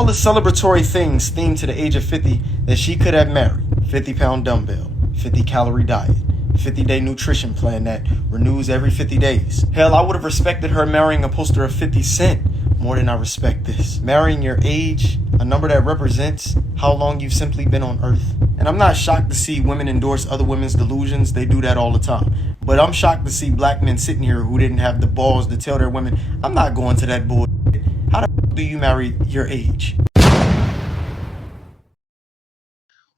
all the celebratory things themed to the age of 50 that she could have married. 50-pound dumbbell, 50-calorie diet, 50-day nutrition plan that renews every 50 days. Hell, I would have respected her marrying a poster of 50 Cent more than I respect this. Marrying your age, a number that represents how long you've simply been on Earth. And I'm not shocked to see women endorse other women's delusions. They do that all the time. But I'm shocked to see black men sitting here who didn't have the balls to tell their women, I'm not going to that bullshit. How the f*** do you marry your age?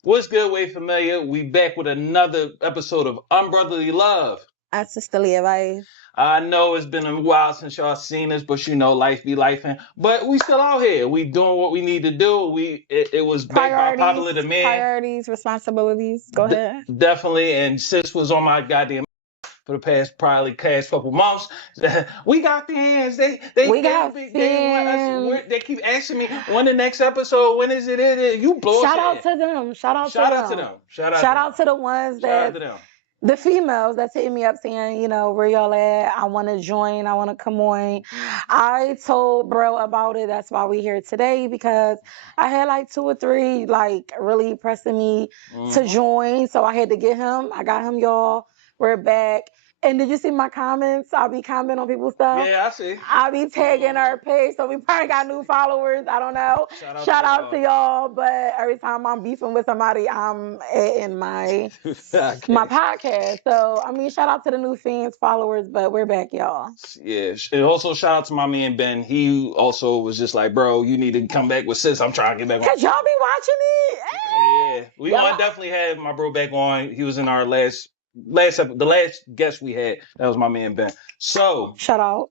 What's good, Way Familiar? We back with another episode of Unbrotherly Love. Sister Levi. I know it's been a while since y'all seen us, but you know, life be lifing. But we still out here. We doing what we need to do. It was backed by popular demand. Priorities, responsibilities. Go ahead. Definitely. And sis was on my goddamn for the past couple months. We got fans. They keep asking me when the next episode. When is it? You bullshit. Shout out to them. Shout out to them. Shout out to the ones that. The females that's hitting me up saying, you know, where y'all at? I want to join. I want to come on. I told bro about it. That's why we here today, because I had like 2 or 3 like really pressing me to join. So I had to get him. I got him, y'all. We're back. And did you see my comments? I'll be commenting on people's stuff. Yeah, I see. I'll be tagging our page. So we probably got new followers. I don't know. Shout out to y'all. But every time I'm beefing with somebody, I'm in my podcast. So, I mean, shout out to the new fans, followers. But we're back, y'all. Yeah. And also shout out to my man Ben. He also was just like, bro, you need to come back with sis. I'm trying to get back on. Because y'all be watching it. Yeah. We want to definitely have my bro back on. He was in our last episode, the last guest we had. That was my man Ben. So shout out.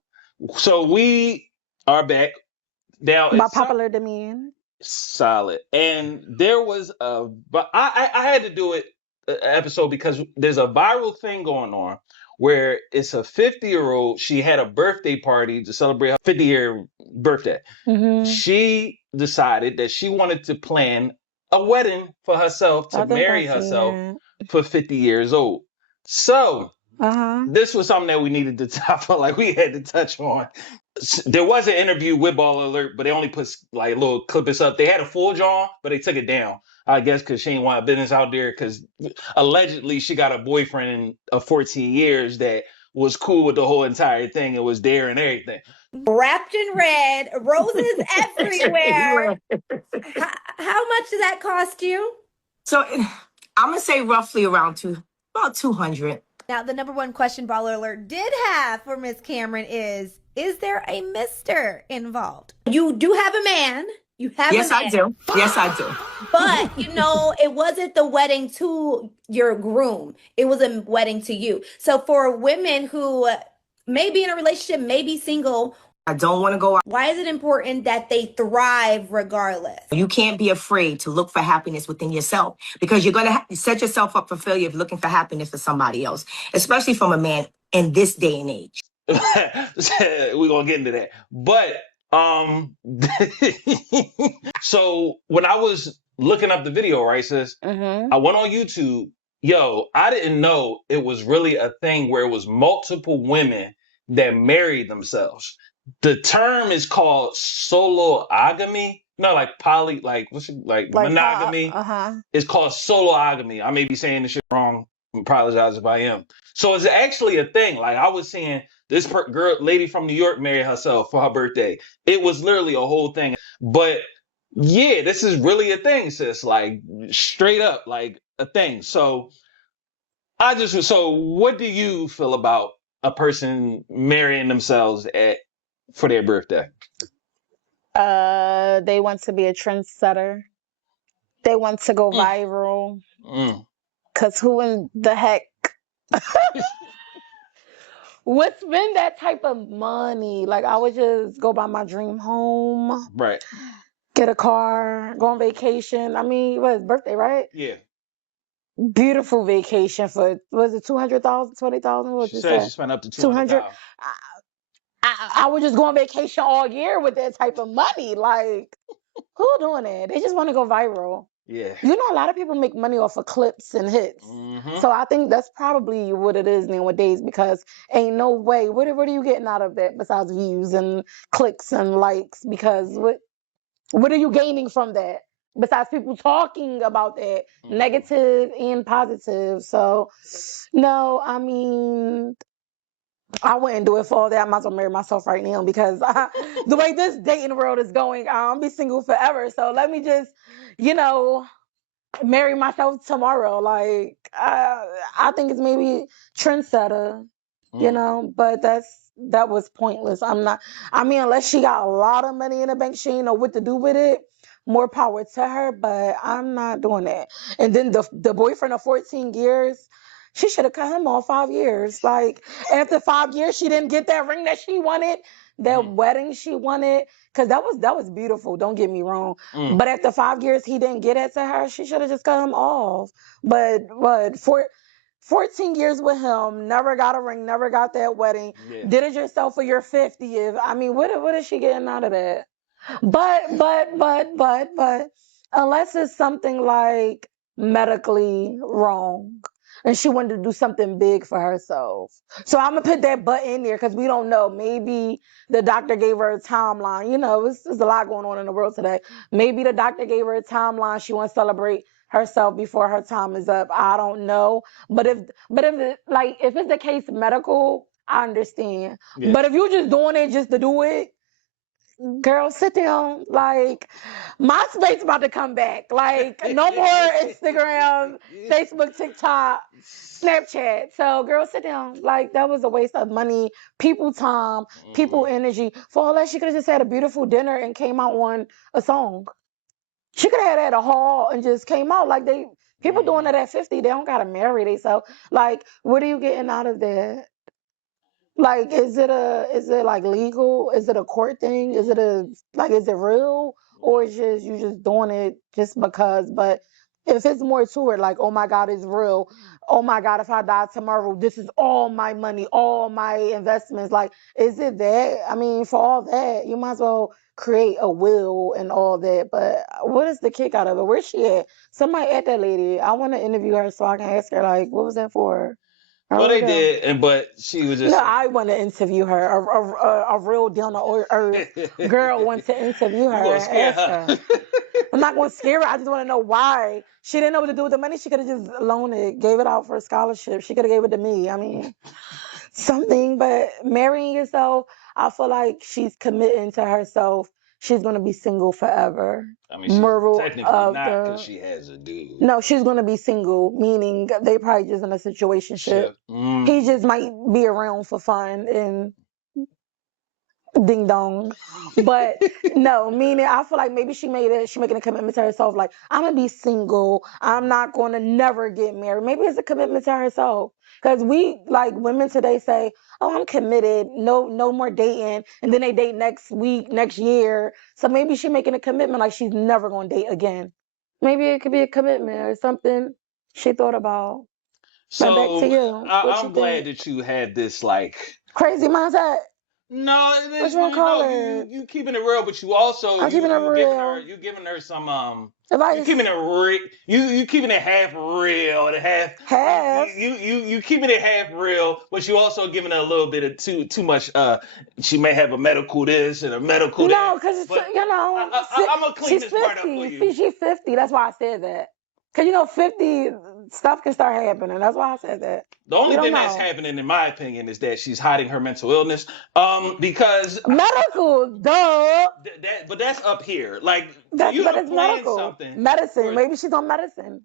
So we are back now by popular demand. Solid. And there was but I had to do it episode because there's a viral thing going on where it's a 50-year-old. She had a birthday party to celebrate her 50-year birthday. She decided that she wanted to plan a wedding for herself to marry herself for 50 years old. So this was something that we needed to top on, like we had to touch on. There was an interview with Ball Alert, but they only put like little clippers up. They had a full draw, but they took it down. I guess because she ain't want business out there, because allegedly she got a boyfriend of 14 years that was cool with the whole entire thing. It was there and everything. Wrapped in red, roses everywhere. How much did that cost you? So I'm going to say roughly around about 200. Now, the number one question Baller Alert did have for Miss Cameron is there a Mr. involved? You do have a man. You have Yes, a man. I do. Yes, I do. But, you know, it wasn't the wedding to your groom. It was a wedding to you. So for women who may be in a relationship, may be single, I don't want to go out. Why is it important that they thrive regardless? You can't be afraid to look for happiness within yourself, because you're going to set yourself up for failure if you're looking for happiness for somebody else, especially from a man in this day and age. We're going to get into that. But so when I was looking up the video, right, sis, I went on YouTube. Yo, I didn't know it was really a thing where it was multiple women that married themselves. The term is called sologamy. No, like monogamy. It's called sologamy. I may be saying this shit wrong. I apologize if I am. So it's actually a thing. Like I was seeing this lady from New York marry herself for her birthday. It was literally a whole thing. But yeah, this is really a thing, sis. Like straight up, like a thing. So what do you feel about a person marrying themselves for their birthday? They want to be a trendsetter. They want to go viral. Cause who in the heck would spend that type of money? Like I would just go buy my dream home. Right. Get a car, go on vacation. I mean, what is birthday, right? Yeah. Beautiful vacation for, was it 200,000, 20,000? What she said she spent up to 200. I would just go on vacation all year with that type of money. Like, who doing that? They just want to go viral. Yeah. You know, a lot of people make money off of clips and hits. So I think that's probably what it is nowadays, because ain't no way. What are you getting out of that besides views and clicks and likes? Because What are you gaining from that? Besides people talking about that, negative and positive. So, no, I mean, I wouldn't do it for all that. I might as well marry myself right now because the way this dating world is going, I'll be single forever. So let me just, you know, marry myself tomorrow. Like, I think it's maybe trendsetter, but that was pointless. I mean, unless she got a lot of money in the bank, she ain't know what to do with it. More power to her, but I'm not doing that. And then the boyfriend of 14 years, she should have cut him off 5 years. Like, after 5 years, she didn't get that ring that she wanted, that wedding she wanted, because that was beautiful. Don't get me wrong. But after 5 years, he didn't get it to her. She should have just cut him off. But 14 years with him, never got a ring, never got that wedding. Yeah. Did it yourself for your 50th. I mean, what is she getting out of that? But, unless it's something like medically wrong and she wanted to do something big for herself. So I'm going to put that but in there because we don't know. Maybe the doctor gave her a timeline. You know, there's a lot going on in the world today. Maybe the doctor gave her a timeline. She wants to celebrate herself before her time is up. I don't know. But if it's the case medical, I understand. Yeah. But if you're just doing it just to do it, girl, sit down. Like, MySpace about to come back. Like, no more Instagram, Facebook, TikTok, Snapchat. So, girl, sit down. Like, that was a waste of money, people time, people energy. For all that, she could have just had a beautiful dinner and came out on a song. She could have had a hall and just came out. Like, people doing it at 50, they don't gotta marry themselves. Like, what are you getting out of that? Like, is it like legal? Is it a court thing? Is it real? Or is you just doing it just because? But if it's more to it, like, oh my God, it's real. Oh my God, if I die tomorrow, this is all my money, all my investments. Like, is it that? I mean, for all that, you might as well create a will and all that. But what is the kick out of it? Where's she at? Somebody at that lady. I want to interview her so I can ask her, like, what was that for? Well, they did, but she was just. No, I want to interview her. A real down to earth girl wants to interview her. You gonna scare her? I'm not going to scare her. I just want to know why she didn't know what to do with the money. She could have just loaned it, gave it out for a scholarship. She could have gave it to me. I mean, something. But marrying yourself, I feel like she's committing to herself. She's going to be single forever. I mean, she's technically not because she has a dude. No, she's going to be single, meaning they probably just in a situationship. He just might be around for fun and ding dong. But no, meaning I feel like maybe she making a commitment to herself. Like, I'm going to be single. I'm not going to never get married. Maybe it's a commitment to herself. Because we, like, women today say, oh, I'm committed. No more dating. And then they date next week, next year. So maybe she's making a commitment like she's never going to date again. Maybe it could be a commitment or something she thought about. So back to you. I'm glad that you had this, like, crazy mindset. No, you keeping it real, but you also I'm keeping it real. You giving her some you keeping it real. You keeping it half real and half. You keeping it half real, but you also giving her a little bit of too much. She may have a medical this and a medical that. No, because I'm gonna clean this 50. Part up for you. She's 50. That's why I said that. Because 50 stuff can start happening. That's why I said that. The only thing that's happening, in my opinion, is that she's hiding her mental illness. Because medical, duh. But that's up here. Like, but it's medical. Something. Medicine. Maybe she's on medicine.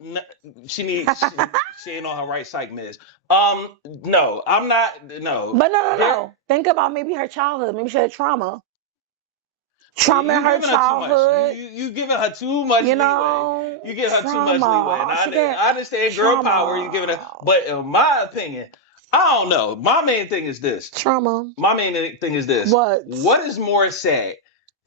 She ain't on her right psych meds. No, I'm not. No. But no. Think about maybe her childhood. Maybe she had trauma. Trauma in her childhood. You giving her too much leeway. You give her too much leeway. And I understand girl power. You giving her, but in my opinion, I don't know. My main thing is this. Trauma. My main thing is this. What is more sad?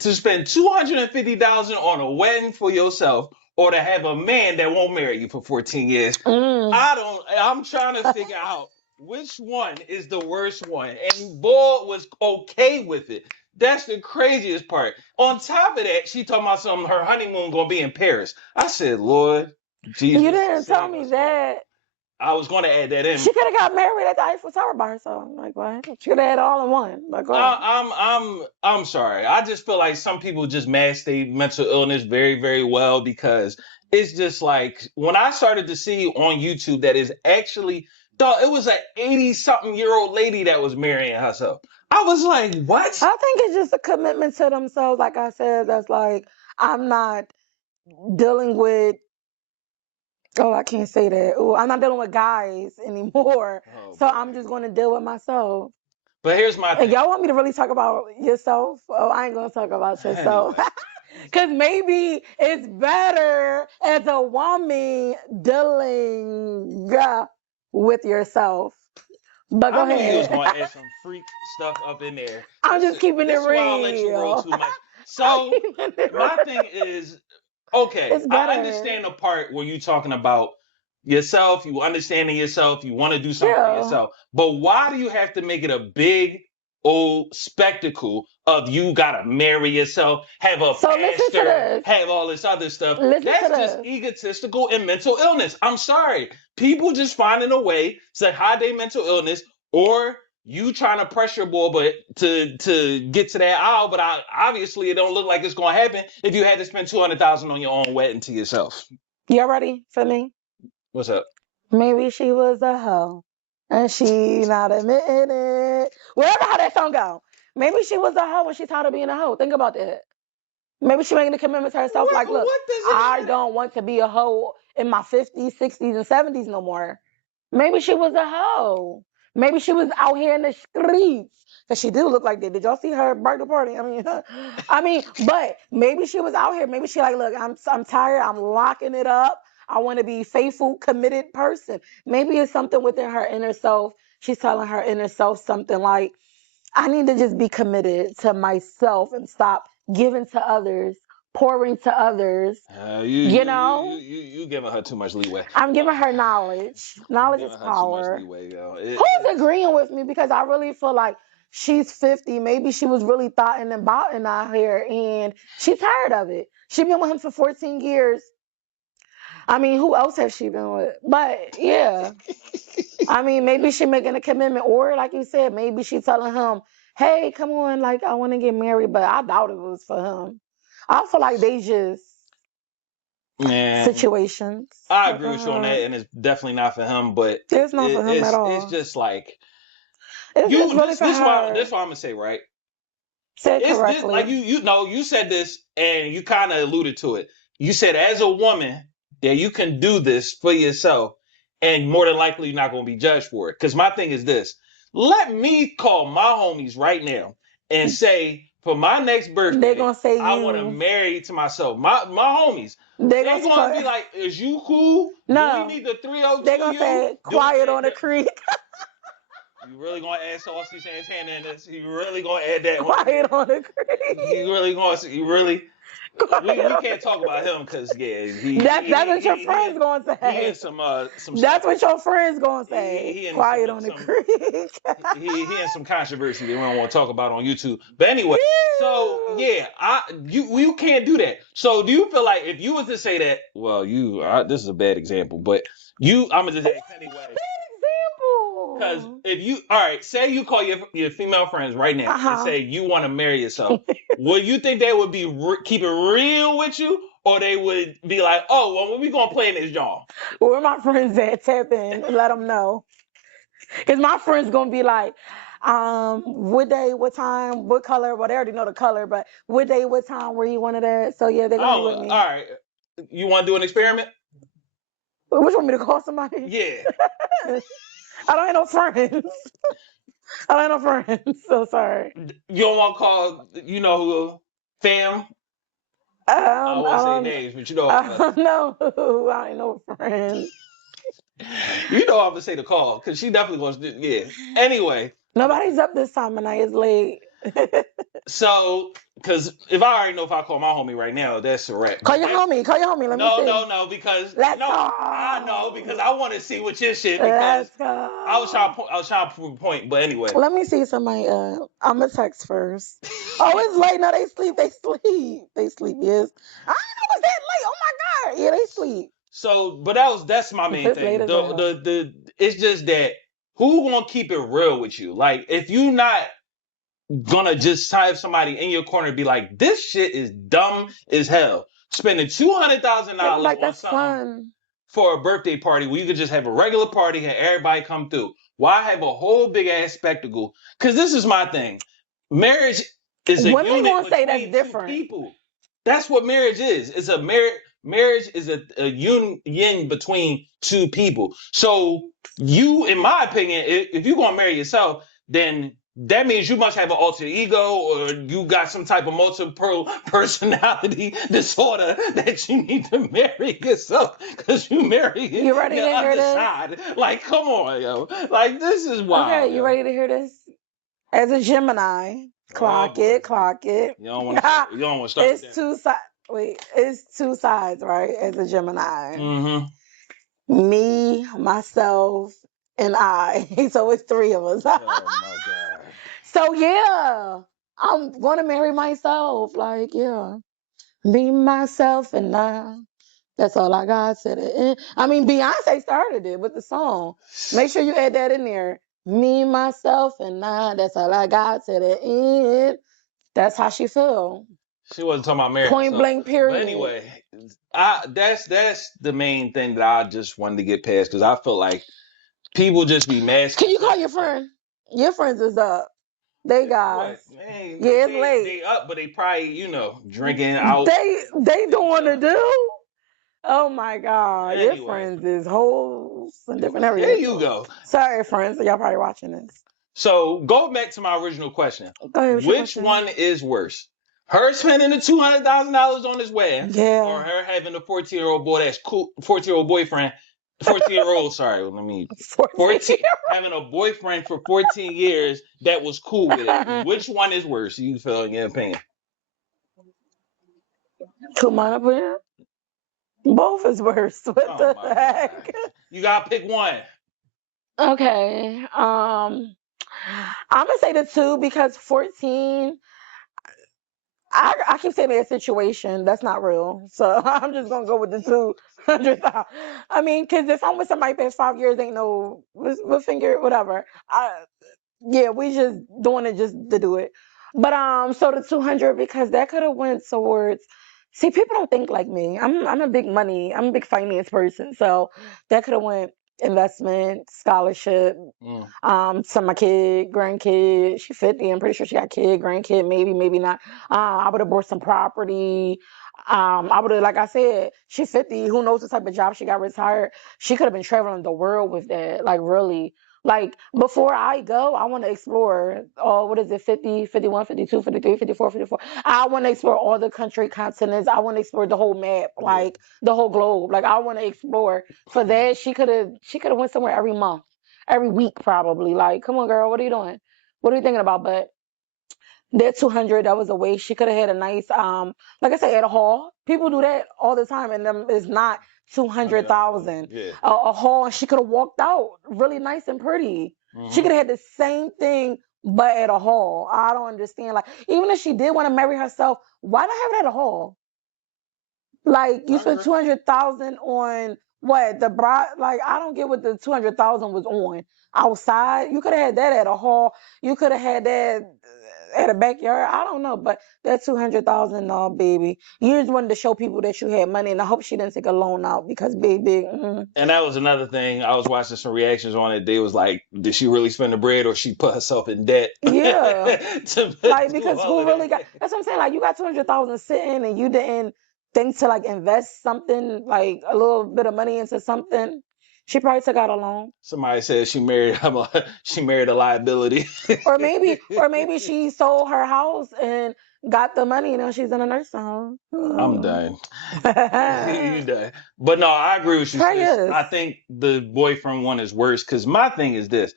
To spend $250,000 on a wedding for yourself, or to have a man that won't marry you for 14 years? I'm trying to figure out which one is the worst one. And Bull was okay with it. That's the craziest part. On top of that, she talking about her honeymoon gonna be in Paris. I said, Lord Jesus. You didn't tell me that. I was going to add that in. She could have got married at the Eiffel Tower by herself. Like, what? She could have had it all in one. Like, go ahead. I'm sorry. I just feel like some people just mask their mental illness very, very well, because it's just like when I started to see on YouTube that is actually thought it was an 80-something-year-old lady that was marrying herself. I was like, what? I think it's just a commitment to themselves. Like I said, that's like, I'm not dealing with, oh, I can't say that. Ooh, I'm not dealing with guys anymore. Oh, So boy. I'm just going to deal with myself. But here's my thing. And y'all want me to really talk about yourself? Oh, I ain't going to talk about yourself. Anyway. Because maybe it's better as a woman dealing with yourself. But go I knew ahead. you was going to add some freak stuff up in there. I'm just keeping it real. This is why I'll let you roll too much. So my thing is, okay, It's better. I understand the part where you're talking about yourself, you understanding yourself, you want to do something for yourself. But why do you have to make it a big old spectacle of you gotta marry yourself, have a pastor, have all this other stuff? That's just egotistical and mental illness. I'm sorry. People just finding a way to hide their mental illness, or you trying to pressure boy, but to get to that aisle. But obviously it don't look like it's gonna happen if you had to spend $200,000 on your own wedding to yourself. You ready for me? What's up? Maybe she was a hoe, and she not admitting it. Wherever how that song go. Maybe she was a hoe and she's tired of being a hoe. Think about that. Maybe she making a commitment to herself. Like, look, I don't want to be a hoe in my 50s, 60s, and 70s no more. Maybe she was a hoe. Maybe she was out here in the streets. Because she do look like that. Did y'all see her birthday party? I mean, but maybe she was out here. Maybe she like, look, I'm tired. I'm locking it up. I want to be faithful, committed person. Maybe it's something within her inner self. She's telling her inner self something like, I need to just be committed to myself and stop giving to others, pouring to others. You know, you giving her too much leeway. I'm giving her knowledge. Knowledge is power. Too much leeway, Who's agreeing with me? Because I really feel like she's 50. Maybe she was really thoughting and boughting out here, and she's tired of it. She's been with him for 14 years. I mean, who else has she been with? But yeah. I mean, maybe she making a commitment, or like you said, maybe she telling him, hey, come on, like I want to get married, but I doubt it was for him. I feel like they just situations. I agree with you on that, and it's definitely not for him, but it's not for him at all. It's just like it's really for her. This is what I'm gonna say, right? Say it correctly. Like you said this, and you kind of alluded to it. You said as a woman that you can do this for yourself, and more than likely you're not gonna be judged for it. Because my thing is this: let me call my homies right now and say, for my next birthday, they're gonna say I want to marry to myself. My homies. They're gonna be like, is you cool? No. Do we need the 302? They're gonna say quiet on the creek. You really gonna add Saucy Santana in this? You really gonna add that? Quiet on the creek. You really? We can't talk about him because that's what your friends gonna say. He and some that's what your friends gonna say. Quiet on the creek. he and some controversy that we don't want to talk about on YouTube. But anyway, so yeah, you can't do that. So do you feel like if you was to say that? Well, this is a bad example, but I'm gonna just say anyway. Because if you, all right, say you call your female friends right now and say you want to marry yourself, would you think they would be keep it real with you, or they would be like, oh, well, when we gonna play in this genre? Where my friends at? Tap in and let them know. Because my friends gonna be like, what day, what time, what color? Well, they already know the color, but what day, what time, where you wanted that? So yeah, they're gonna be with me. All right, you want to do an experiment? Which want me to call somebody? Yeah. I don't have no friends. I don't have no friends. So sorry. You don't want to call, who, fam? I won't say names, but you know. I don't know. I ain't no friends. You know I'm gonna say the call because she definitely wants to. Yeah. Anyway. Nobody's up this time of night. It's late. So, because if I already know if I call my homie right now, that's a wrap. Call your homie. Let me see. No, because I know because I want to see what your shit. Because I was trying to prove a point, but anyway. Let me see somebody. I'm gonna text first. Oh, it's late. No, they sleep. Yes. I didn't know it was that late. Oh my god. Yeah, they sleep. So, but that's my main thing. Later on. It's just that who gonna keep it real with you? Like, if you not gonna just have somebody in your corner be like, this shit is dumb as hell. Spending $200,000 like, on that's something fun. for a birthday party where you could just have a regular party and everybody come through. Why have a whole big ass spectacle? Because this is my thing. Marriage is a Women unit gonna say that's between two different. people. That's what marriage is. It's a marriage is a union between two people. So you, in my opinion, if you're gonna marry yourself, then that means you must have an alter ego, or you got some type of multiple personality disorder that you need to marry yourself because you marry You ready your to hear other this? side. Like, come on, yo. Like, this is wild. Okay, you ready to hear this? As a Gemini, clock it. You don't want to start. It's two sides. Wait, it's two sides, right? As a Gemini. Mm-hmm. Me, myself, and I. So it's three of us. Oh my God. So yeah, I'm gonna marry myself. Like, yeah. Me, myself, and I. That's all I got, said it. I mean, Beyonce started it with the song. Make sure you add that in there. Me, myself, and I. That's all I got, said it. That's how she feel. She wasn't talking about marriage. Point blank, period. But anyway, that's the main thing that I just wanted to get past, because I feel like people just be mad. Can you call your friend? Your friends is up. They guys. Man, yeah, it's late. They up, but they probably, drinking out. They doing the do. Oh my God. Anyway. Your friends is hoes in different areas. There you go. Sorry, friends. Y'all probably watching this. So go back to my original question. Go ahead, which one is worse? Her spending the $200,000 on his wedding, or her having a 14-year-old boy that's cool, 14-year-old boyfriend, 14-year-old, sorry, let me 14 having a boyfriend for 14 years that was cool with it. Which one is worse, you feel, in your opinion? Come on up here. Both is worse. What the heck? God. You gotta pick one. Okay. I'm gonna say the two, because 14. I keep saying a situation that's not real, so I'm just gonna go with the 200,000. I mean, because if I'm with somebody past 5 years, ain't no we'll figure whatever. Yeah, we just doing it just to do it. But so the 200, because that could have went towards. See, people don't think like me. I'm a big money. I'm a big finance person, so that could have went investment, scholarship. To my kid, grandkid. She 50. I'm pretty sure she got kid, grandkid, maybe not. I would have bought some property. I would have, like I said, she 50. Who knows what type of job she got retired? She could have been traveling the world with that. Like, really. Like, before I go, I want to explore, what is it, 50, 51, 52, 53, 54, 54. I want to explore all the country, continents. I want to explore the whole map, like the whole globe. Like, I want to explore. For that, she could have went somewhere every month, every week probably. Like, come on, girl, what are you doing? What are you thinking about? But that 200, that was a waste. She could have had a nice, like I said, at a hall. People do that all the time, and it's not 200,000. A hall, and she could have walked out really nice and pretty. She could have had the same thing, but at a hall. I don't understand. Like, even if she did want to marry herself, why not have it at a hall? Like, you spent 200,000 on what, the bride? Like, I don't get what the 200,000 was on. Outside, you could have had that at a hall. You could have had that at a backyard. I don't know, but that 200,000, no, baby. You just wanted to show people that you had money, and I hope she didn't take a loan out, because baby. And that was another thing. I was watching some reactions on it. They was like, did she really spend the bread, or she put herself in debt? Yeah. Like, because who really got? That's what I'm saying. Like, you got 200,000 sitting, and you didn't think to, like, invest something, like a little bit of money into something. She probably took out a loan. Somebody said she married a liability. Or maybe she sold her house and got the money, and now she's in a nursing home. I'm done. You done. But no, I agree with you, sis. I think the boyfriend one is worse, because my thing is this.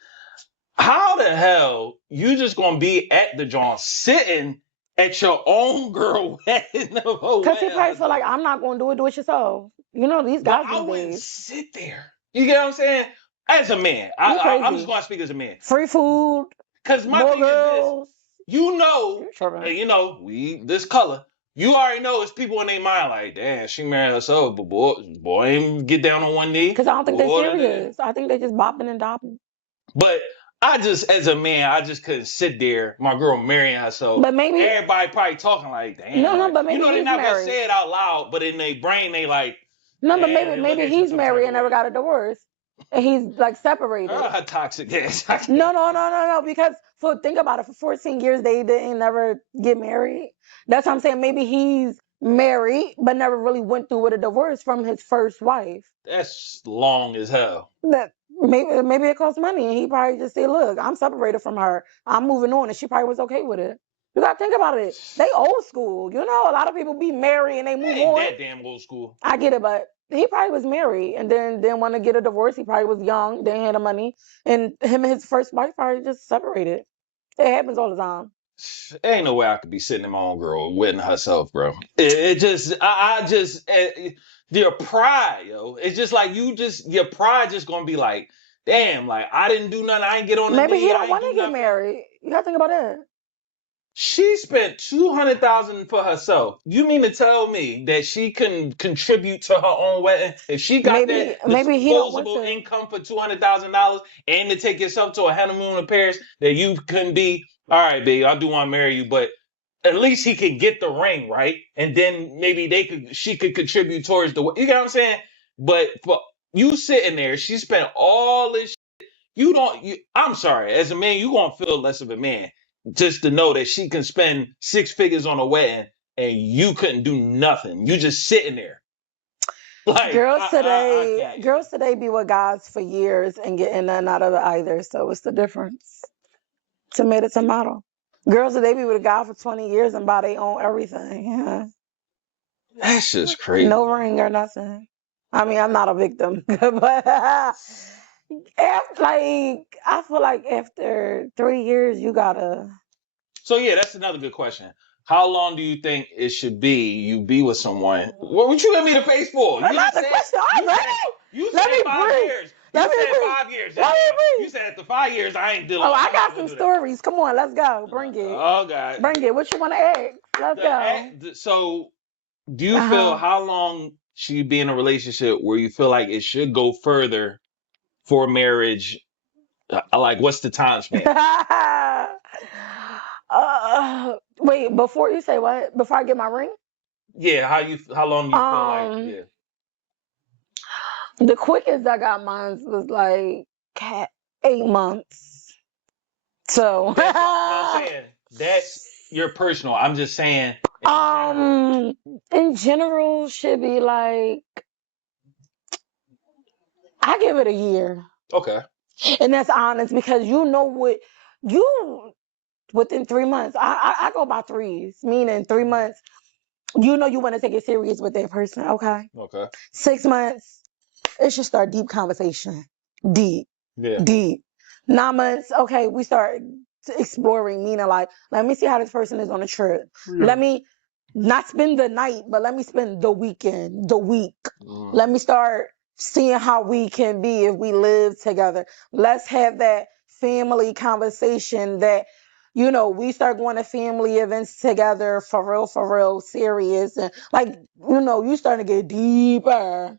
How the hell you just gonna be at the joint sitting at your own girl wedding? Because he probably feel like, I'm not gonna do it yourself. You know, these guys I wouldn't sit there. You get what I'm saying? As a man, I'm just gonna speak as a man. Free food. Because my thing is this: we this color. You already know it's people in their mind like, damn, she married herself, but boy, ain't get down on one knee. Because I don't think they're serious. I think they just bopping and dopping. But I just, as a man, I just couldn't sit there. My girl marrying herself. But maybe everybody probably talking like, damn. No, but maybe they're he's not married. gonna say it out loud, but in their brain they like. No, but maybe he's married and never got a divorce, and he's like separated. Toxic ass. No. Because think about it. For 14 years they didn't never get married. That's what I'm saying. Maybe he's married but never really went through with a divorce from his first wife. That's long as hell. That maybe it costs money, and he probably just said, "Look, I'm separated from her. I'm moving on," and she probably was okay with it. You gotta think about it. They old school. You know, a lot of people be married and they move on. That damn old school. I get it, but he probably was married and then didn't want to get a divorce. He probably was young, didn't have the money, and him and his first wife probably just separated. It happens all the time. Ain't no way I could be sitting in my own girl wedding herself, bro. It just, I just, your pride, yo. It's just like your pride just gonna be like, damn, like I didn't do nothing. I ain't get on the Maybe knee, he don't want to get married. You gotta think about that. She spent $200,000 for herself. You mean to tell me that she can contribute to her own wedding if she got that disposable income for $200,000 and to take yourself to a honeymoon in Paris that you couldn't be? All right, babe, I do want to marry you, but at least he could get the ring, right? And then maybe she could contribute towards the. You know what I'm saying? But for you sitting there, she spent all this. I'm sorry, as a man, you gonna feel less of a man just to know that she can spend 6 figures on a wedding and you couldn't do nothing. You just sitting there. Like girls today be with guys for years and getting nothing out of it either. So what's the difference? Tomato. Girls today be with a guy for 20 years and buy their own everything. Yeah. That's just crazy. No ring or nothing. I mean, I'm not a victim, but I feel like after 3 years, you gotta. So yeah, that's another good question. How long do you think it should be you be with someone? What you got me the face for? Another question. I'm ready. You said 5 years. You said 5 years. You said after 5 years, I ain't dealing. Oh, I got some stories. Come on, let's go. Bring it. Oh God. Bring it. What you want to ask? Let's go. So, do you feel how long should you be in a relationship where you feel like it should go further for marriage? Like, what's the time span? Wait, before you say what? Before I get my ring? Yeah, how long do you feel like? Yeah. The quickest I got mine was like 8 months. So I'm saying that's your personal. I'm just saying. In general, should be like I give it a year. Okay. And that's honest because you know what you within 3 months. I go by threes, meaning 3 months. You know you want to take it serious with that person. Okay. 6 months, it should start deep conversation. Deep. 9 months, okay, we start exploring, meaning like, let me see how this person is on a trip. Yeah. Let me not spend the night, but let me spend the weekend, the week. Let me start seeing how we can be if we live together. Let's have that family conversation that, you know, we start going to family events together for real, serious. And like, you know, you starting to get deeper.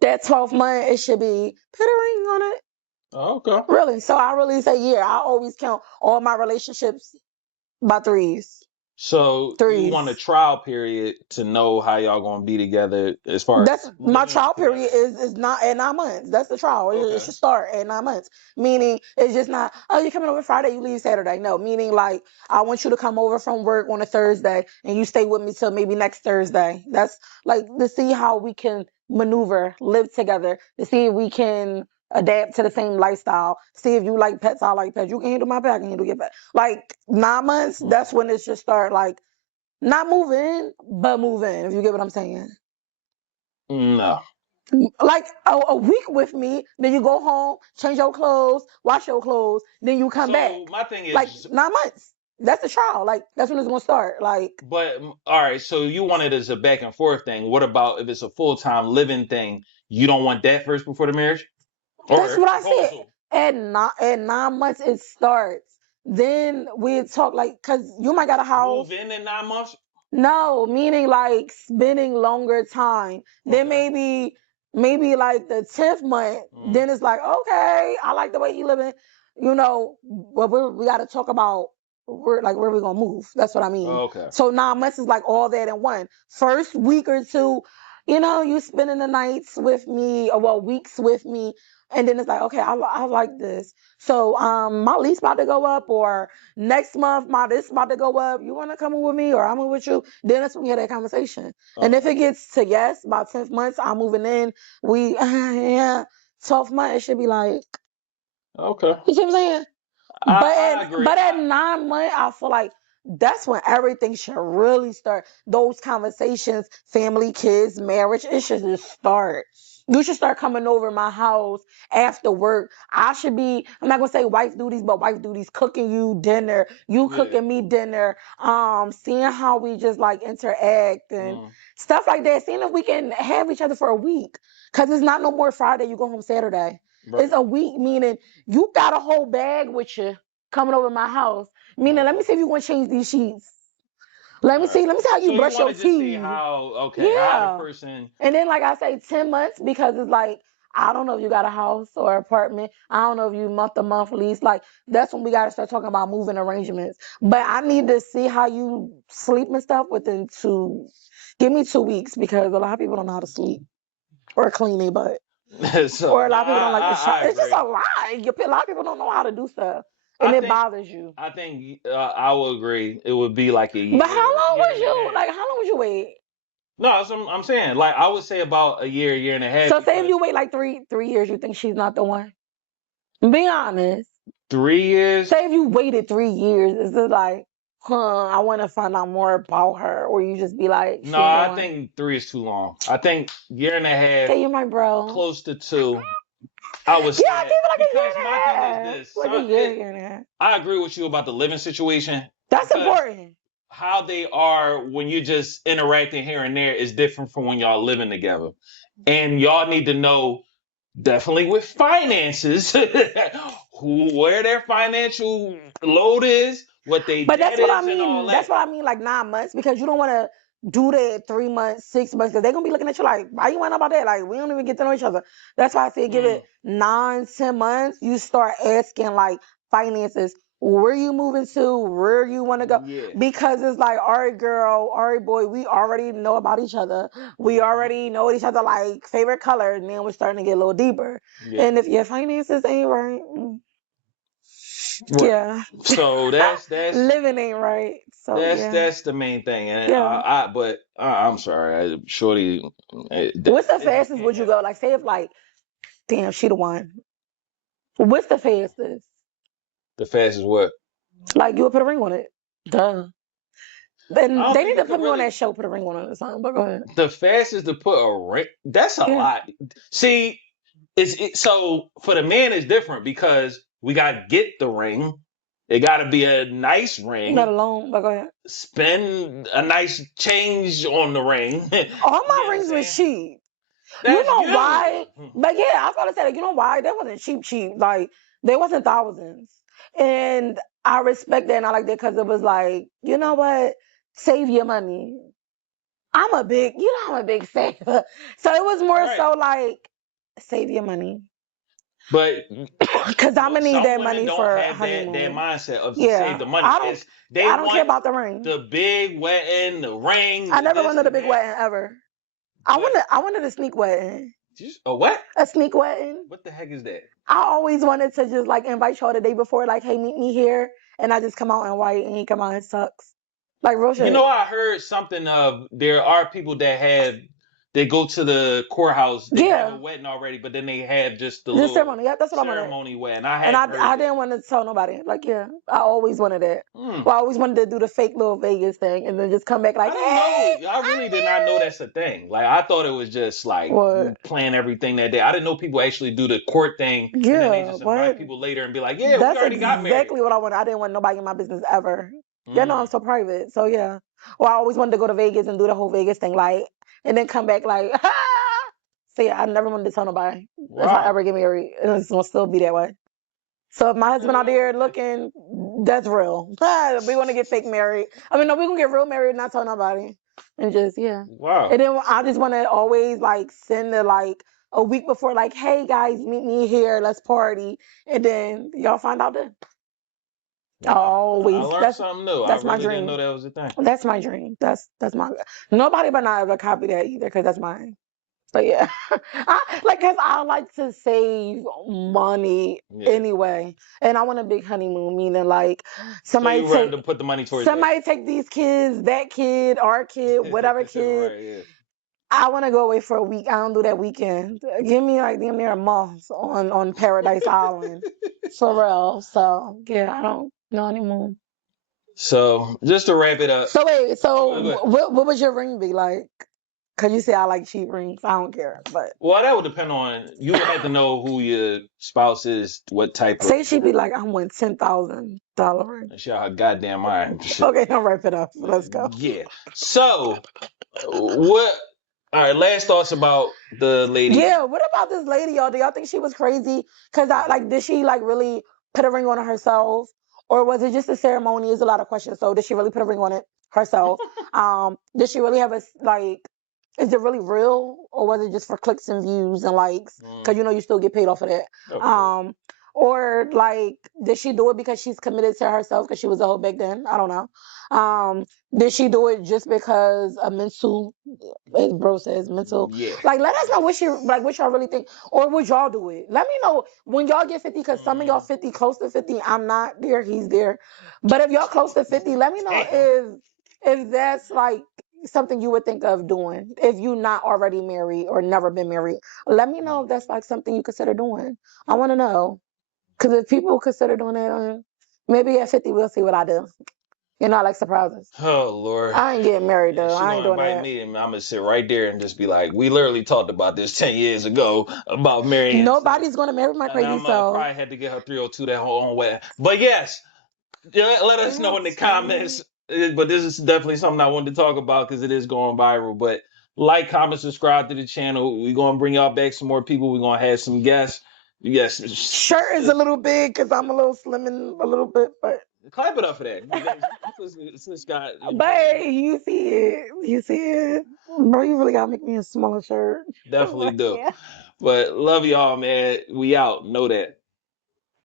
That 12th month, it should be put a ring on it. Oh, okay. Really? So I really say, yeah, I always count all my relationships by threes. So you want a trial period to know how y'all gonna be together as far as my trial period is not at 9 months. That's the trial. Okay. It should start at 9 months. Meaning it's just not, oh, you're coming over Friday, you leave Saturday. No, meaning like I want you to come over from work on a Thursday and you stay with me till maybe next Thursday. That's like to see how we can maneuver, live together, to see if we can adapt to the same lifestyle. See if you like pets, I like pets. You can handle my pet, I can handle your pet. Like 9 months, that's when it should start like not move in, but move in, if you get what I'm saying. No. Like a week with me, then you go home, change your clothes, wash your clothes, then you come back. My thing is like 9 months. That's the trial. Like that's when it's gonna start. Like, but all right, so you want it as a back and forth thing. What about if it's a full-time living thing? You don't want that first before the marriage? That's what I said. At 9 months it starts. Then we talk like, cause you might got a house. Move in 9 months. No, meaning like spending longer time. Then maybe like the 10th month, then it's like, okay, I like the way he living. You know, but we got to talk about where we gonna move. That's what I mean. Okay. So 9 months is like all that in one. First week or two, you know, you spending the nights with me, or well, weeks with me, and then it's like, okay, I like this. So my lease about to go up, or next month my this about to go up. You want to come in with me, or I'm in with you? Then that's when we had that conversation. And if it gets to yes, by 10th months, I'm moving in. We yeah, 12th month, it should be like, Okay. you see what I'm saying? I agree. But at 9 months, I feel like that's when everything should really start. Those conversations, family, kids, marriage, it should just start. You should start coming over my house after work. I should be, I'm not gonna say wife duties, but wife duties, cooking you dinner, you cooking me dinner, seeing how we just like interact and stuff like that. Seeing if we can have each other for a week. Cause it's not no more Friday, you go home Saturday. Right. It's a week, meaning you got a whole bag with you coming over my house. Meaning, let me see if you want to change these sheets. Let me see how you brush your teeth. See how how the person. And then, like I say, 10 months, because it's like, I don't know if you got a house or apartment. I don't know if you month to month lease. Like, that's when we got to start talking about moving arrangements. But I need to see how you sleep and stuff within give me 2 weeks, because a lot of people don't know how to sleep or clean their butt. So, or a lot of people don't like to shop. It's just a lot. A lot of people don't know how to do stuff, and it bothers you. I think I will agree. It would be like a year. But how long was you? Like, how long would you wait? No, I'm saying, like, I would say about a year and a half. So say if you wait like three years, you think she's not the one? Be honest. 3 years. Say if you waited 3 years, is it like, I want to find out more about her, or you just be like, no, I think 3 is too long. I think year and a half. Okay, you're my bro. Close to 2. I was yeah, I give it like a year and a half. My thing is this. Like a year and a half. I agree with you about the living situation. That's important. How they are when you're just interacting here and there is different from when y'all living together. And y'all need to know, definitely with finances, where their financial load is, what they But that's what I mean. And all that. That's what I mean, like 9 months, because you don't want to do that 3 months, 6 months, because they're gonna be looking at you like, why you want about that? Like, we don't even get to know each other. That's why I say give it 9, 10 months. You start asking like finances. Where you moving to? Where you want to go? Yeah. Because it's like, all right, girl, all right, boy, we already know about each other. We already know each other, like favorite color, and then we're starting to get a little deeper. Yeah. And if your finances ain't right. Yeah. So that's living ain't right. So that's the main thing. And I'm sorry, shorty. What's the fastest would you go? Like, say if like, damn, she the one. What's the fastest? The fastest what? Like, you would put a ring on it. Duh. Then they need to put me on that show, put a ring on it or something. But go ahead. The fastest to put a ring. That's a lot. See, so for the man it's different, because we gotta get the ring. It gotta be a nice ring. Not alone, but go ahead. Spend a nice change on the ring. All my rings were cheap. You know why? But yeah, I was gonna say, like, you know why? They wasn't cheap. Like, they wasn't thousands. And I respect that, and I like that, because it was like, you know what? Save your money. I'm a big saver. So it was more so like, save your money. But because I'm gonna need that money for honeymoon. That mindset of to save the money. I don't care about the ring. The big wedding, the ring. I never wanted a big wedding ever. I wanted a sneak wedding. A what? A sneak wedding. What the heck is that? I always wanted to just like invite y'all the day before, like, hey, meet me here, and I just come out in white and he come out in tux. Like, real shit. You know, I heard something of there are people that they go to the courthouse. They have a wedding already, but then they have just the little ceremony. Yeah, that's what ceremony wedding. I didn't want to tell nobody. Like, I always wanted that. Well, I always wanted to do the fake little Vegas thing and then just come back like, I really did not know that's a thing. Like, I thought it was just like plan everything that day. I didn't know people actually do the court thing. Yeah, and then they just invite people later and be like, yeah, we already got married. That's exactly what I wanted. I didn't want nobody in my business ever. Yeah, no, I'm so private. So yeah. Well, I always wanted to go to Vegas and do the whole Vegas thing, like, and then come back like, so yeah, I never wanted to tell nobody if I ever get married, and it's gonna still be that way. So if my husband out there looking, That's real. We want to get fake married. I mean, no, we gonna get real married and not tell nobody. And just, yeah. Wow. And then I just want to always like send the like a week before, like, hey guys, meet me here, let's party. And then y'all find out then. Wow. Always. I learned something new. That's I my really dream. didn't know that was a thing. That's my dream. That's my, nobody but not ever copy that either, because that's mine. But yeah, cause I like to save money anyway, and I want a big honeymoon, meaning like somebody so you to put the money towards somebody take these kids, that kid, our kid, whatever kid. Right, yeah. I want to go away for a week. I don't do that weekend. Give me like damn near a month on Paradise Island, for real. So yeah, I don't know honeymoon. So just to wrap it up. So wait, so what would your ring be like? Cause you say I like cheap rings. I don't care, but well, that would depend on you would have to know who your spouse is, what type of. Say she be like, I want $10,000 ring. She out her goddamn mind. Okay, I'll wrap it up. Let's go. Yeah. So what? All right. Last thoughts about the lady. Yeah. What about this lady, y'all? Do y'all think she was crazy? Cause did she like really put a ring on it herself, or was it just a ceremony? Is a lot of questions. So did she really put a ring on it herself? Did she really have a like? Is it really real, or was it just for clicks and views and likes? Because you still get paid off of that. Okay. Or like, did she do it because she's committed to herself because she was a hoe back then? I don't know. Did she do it just because a mental, as bro says, mental? Yeah. Like, let us know what y'all really think, or would y'all do it? Let me know when y'all get 50, because some of y'all 50, close to 50. I'm not there, he's there. But if y'all close to 50, let me know if that's like something you would think of doing if you not already married or never been married. Let me know if that's like something you consider doing. I want to know, because if people consider doing it, maybe at 50 we'll see what I do. I like surprises. Oh Lord. I ain't getting married though. She I ain't doing that. me, and I'm gonna sit right there and just be like, "We literally talked about this 10 years ago about marrying." Nobody's gonna marry my crazy I'm self. probably had to get her 302 that whole way. But yes, let us know in the comments. But this is definitely something I wanted to talk about because it is going viral. But like, comment, subscribe to the channel. We're gonna bring y'all back some more people. We're gonna have some guests. Yes. Shirt is a little big because I'm a little slim and a little bit, but clap it up for that. This guy. But you see it. You see it. Bro, you really gotta make me a smaller shirt. Definitely do. But love y'all, man. We out. Know that.